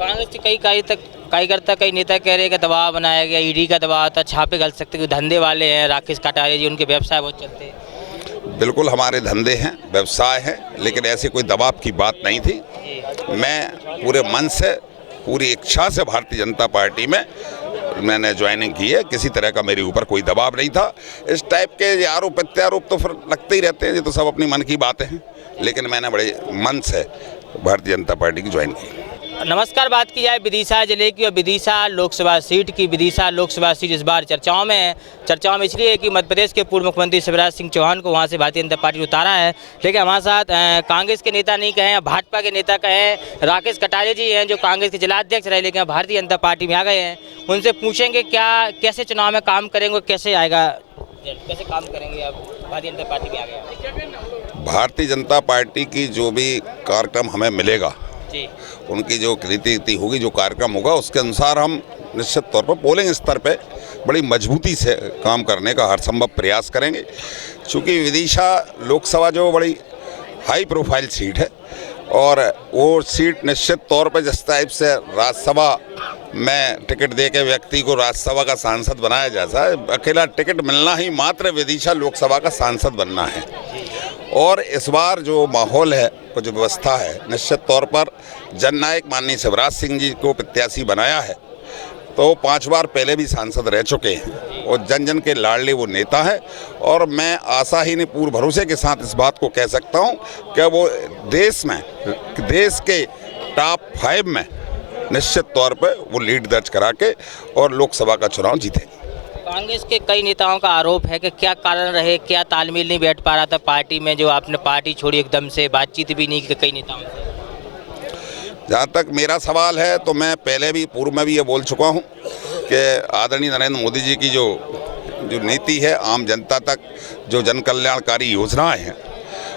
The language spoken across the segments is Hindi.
कांग्रेस के कई कार्यकर्ता कई नेता कह रहे हैं कि दबाव बनाया गया, ईडी का दबाव था, छापे घल सकते, क्योंकि धंधे वाले हैं राकेश कटारिया जी, उनके व्यवसाय बहुत चलते हैं। बिल्कुल हमारे धंधे हैं, व्यवसाय है, लेकिन ऐसी कोई दबाव की बात नहीं थी। मैं पूरे मन से, पूरी इच्छा से भारतीय जनता पार्टी में मैंने ज्वाइनिंग की है। किसी तरह का मेरे ऊपर कोई दबाव नहीं था। इस टाइप के आरोप प्रत्यारोप तो फिर लगते ही रहते हैं, ये तो सब अपनी मन की बातें हैं, लेकिन मैंने बड़े मन से भारतीय जनता पार्टी की ज्वाइन की। नमस्कार, बात की जाए विदिशा जिले की और विदिशा लोकसभा सीट की। विदिशा लोकसभा सीट इस बार चर्चाओं में है। चर्चाओं में इसलिए है कि मध्य प्रदेश के पूर्व मुख्यमंत्री शिवराज सिंह चौहान को वहां से भारतीय जनता पार्टी उतारा है। लेकिन हमारे साथ कांग्रेस के नेता नहीं कहें, भाजपा के नेता कहें, राकेश कटारिया जी हैं जो कांग्रेस के जिलाध्यक्ष रहे, लेकिन भारतीय जनता पार्टी में आ गए हैं। उनसे पूछेंगे क्या कैसे चुनाव में काम करेंगे, कैसे आएगा, कैसे काम करेंगे। अब भारतीय जनता पार्टी में आ गए। भारतीय जनता पार्टी की जो भी कार्यक्रम हमें मिलेगा, उनकी जो नीति होगी, जो कार्यक्रम होगा, उसके अनुसार हम निश्चित तौर पर पोलिंग स्तर पे बड़ी मजबूती से काम करने का हर संभव प्रयास करेंगे। चूँकि विदिशा लोकसभा जो बड़ी हाई प्रोफाइल सीट है और वो सीट निश्चित तौर पर जिस टाइप से राज्यसभा में टिकट दे के व्यक्ति को राज्यसभा का सांसद बनाया जाता है, अकेला टिकट मिलना ही मात्र विदिशा लोकसभा का सांसद बनना है। और इस बार जो माहौल है, वो जो व्यवस्था है, निश्चित तौर पर जननायक माननीय शिवराज सिंह जी को प्रत्याशी बनाया है, तो 5 बार पहले भी सांसद रह चुके हैं और जन जन के लाडले वो नेता है। और मैं आशा ही नहीं, पूर्ण भरोसे के साथ इस बात को कह सकता हूँ कि वो देश के टॉप 5 में निश्चित तौर पर वो लीड दर्ज करा के और लोकसभा का चुनाव जीतेंगे। कांग्रेस के कई नेताओं का आरोप है कि क्या कारण रहे, क्या तालमेल नहीं बैठ पा रहा था पार्टी में, जो आपने पार्टी छोड़ी एकदम से, बातचीत भी नहीं की कई नेताओं से। जहाँ तक मेरा सवाल है, तो मैं पहले भी पूर्व में भी ये बोल चुका हूँ कि आदरणीय नरेंद्र मोदी जी की जो नीति है, आम जनता तक जो जन कल्याणकारी योजनाएं हैं,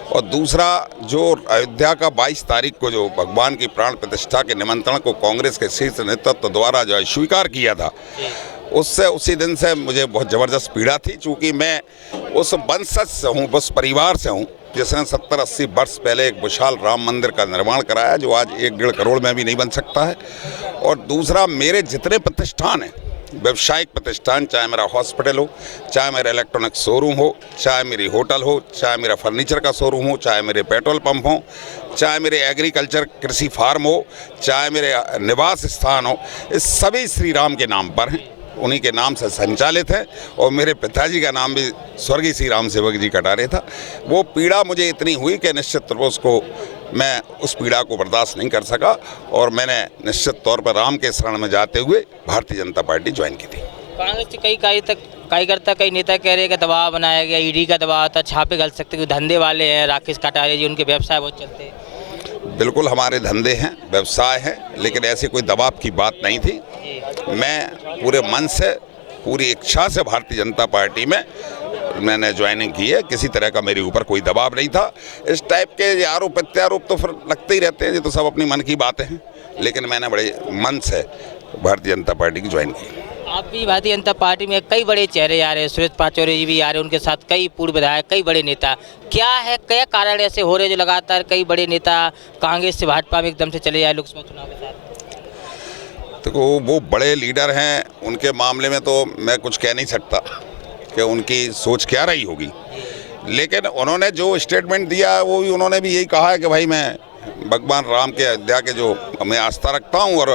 और दूसरा जो अयोध्या का 22 तारीख को जो भगवान की प्राण प्रतिष्ठा के निमंत्रण को कांग्रेस के शीर्ष नेतृत्व द्वारा जो स्वीकार किया था, उससे उसी दिन से मुझे बहुत ज़बरदस्त पीड़ा थी। चूँकि मैं उस वंशज से हूँ, उस परिवार से हूँ जिसने 70-80 वर्ष पहले एक विशाल राम मंदिर का निर्माण कराया, जो आज 1-1.5 करोड़ में भी नहीं बन सकता है। और दूसरा, मेरे जितने प्रतिष्ठान हैं, व्यवसायिक प्रतिष्ठान, चाहे मेरा हॉस्पिटल हो, चाहे मेरा इलेक्ट्रॉनिक शोरूम हो, चाहे मेरी होटल हो, चाहे मेरा फर्नीचर का शोरूम हो, चाहे मेरे पेट्रोल पंप हो, चाहे मेरे एग्रीकल्चर कृषि फार्म हो, चाहे मेरे निवास स्थान हो, इस सभी श्री राम के नाम पर हैं, उन्हीं के नाम से संचालित है। और मेरे पिताजी का नाम भी स्वर्गीय श्री राम सेवक जी कटारे था। वो पीड़ा मुझे इतनी हुई कि निश्चित तौर पर उसको मैं उस पीड़ा को बर्दाश्त नहीं कर सका और मैंने निश्चित तौर पर राम के शरण में जाते हुए भारतीय जनता पार्टी ज्वाइन की थी। कांग्रेस के कई कार्यकर्ता कई नेता कह रहे हैं कि दबाव बनाया गया, ईडी का दबाव था, छापे घल सकते, क्योंकि धंधे वाले हैं राकेश कटारिया जी, उनके व्यवसाय बहुत चलते हैं। बिल्कुल हमारे धंधे हैं, व्यवसाय है, लेकिन ऐसी कोई दबाव की बात नहीं थी। मैं पूरे मन से, पूरी इच्छा से भारतीय जनता पार्टी में मैंने ज्वाइनिंग की है। किसी तरह का मेरे ऊपर कोई दबाव नहीं था। इस टाइप के आरोप प्रत्यारोप तो फिर लगते ही रहते हैं, ये तो सब अपनी मन की बातें हैं, लेकिन मैंने बड़े मन से भारतीय जनता पार्टी की ज्वाइन की। आप भी भारतीय जनता पार्टी में कई बड़े चेहरे आ रहे हैं, सुरेश पाचौरी जी भी आ रहे हैं, उनके साथ कई पूर्व विधायक, कई बड़े नेता। क्या है, क्या कारण ऐसे हो रहे जो लगातार कई बड़े नेता कांग्रेस से भाजपा में एकदम से चले जाए लोकसभा चुनाव के साथ? देखो, वो बड़े लीडर हैं, उनके मामले में तो मैं कुछ कह नहीं सकता कि उनकी सोच क्या रही होगी, लेकिन उन्होंने जो स्टेटमेंट दिया वो भी उन्होंने भी यही कहा है कि भाई मैं भगवान राम के अयोध्या के जो मैं आस्था रखता हूं और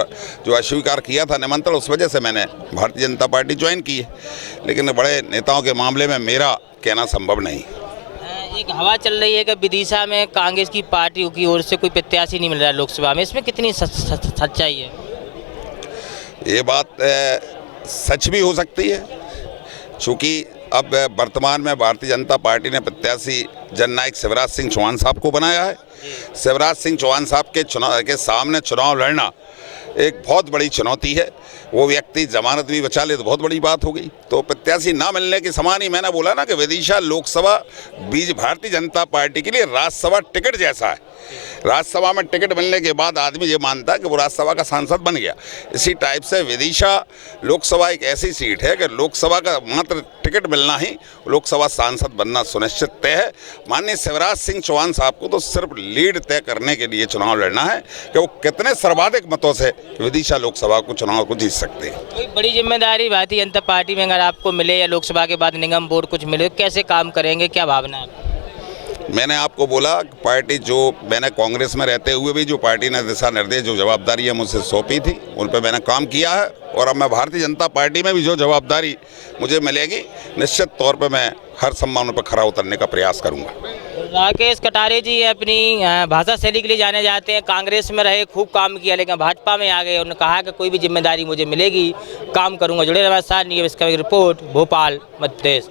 जो अस्वीकार किया था निमंत्रण, उस वजह से मैंने भारतीय जनता पार्टी ज्वाइन की है। लेकिन बड़े नेताओं के मामले में मेरा कहना संभव नहीं। एक हवा चल रही है कि विदिशा में कांग्रेस की पार्टी की ओर से कोई प्रत्याशी नहीं मिल रहा है लोकसभा में, इसमें कितनी सच्चाई है? ये बात सच भी हो सकती है, चूँकि अब वर्तमान में भारतीय जनता पार्टी ने प्रत्याशी जननायक शिवराज सिंह चौहान साहब को बनाया है। शिवराज सिंह चौहान साहब के सामने चुनाव लड़ना एक बहुत बड़ी चुनौती है। वो व्यक्ति जमानत भी बचा ले तो बहुत बड़ी बात हो गई। तो प्रत्याशी ना मिलने के समान ही मैंने बोला ना कि विदिशा लोकसभा भारतीय जनता पार्टी के लिए राज्यसभा टिकट जैसा है। राज्यसभा में टिकट मिलने के बाद आदमी ये मानता है कि वो राज्यसभा का सांसद बन गया। इसी टाइप से विदिशा लोकसभा एक ऐसी सीट है कि लोकसभा का मात्र टिकट मिलना ही लोकसभा सांसद बनना सुनिश्चित तय है। माननीय शिवराज सिंह चौहान साहब को तो सिर्फ लीड तय करने के लिए चुनाव लड़ना है कि वो कितने सर्वाधिक मतों से विदिशा लोकसभा को चुनाव को जीत सकते हैं। कोई बड़ी जिम्मेदारी भारतीय जनता पार्टी में अगर आपको मिले या लोकसभा के बाद निगम बोर्ड कुछ मिले, कैसे काम करेंगे, क्या भावना है? मैंने आपको बोला कि पार्टी जो मैंने कांग्रेस में रहते हुए भी जो पार्टी ने दिशा निर्देश जो जवाबदारी है मुझसे सौंपी थी उन पर मैंने काम किया है, और अब मैं भारतीय जनता पार्टी में भी जो जवाबदारी मुझे मिलेगी निश्चित तौर पे मैं हर संभावना पर खरा उतरने का प्रयास करूंगा। राकेश कटारे जी अपनी भाषा शैली के लिए जाने जाते हैं। कांग्रेस में रहे, खूब काम किया, लेकिन भाजपा में आ गए। उन्होंने कहा कि कोई भी जिम्मेदारी मुझे मिलेगी काम करूंगा। जुड़े रहे हमारे साथ। न्यूज़ की रिपोर्ट, भोपाल, मध्य प्रदेश।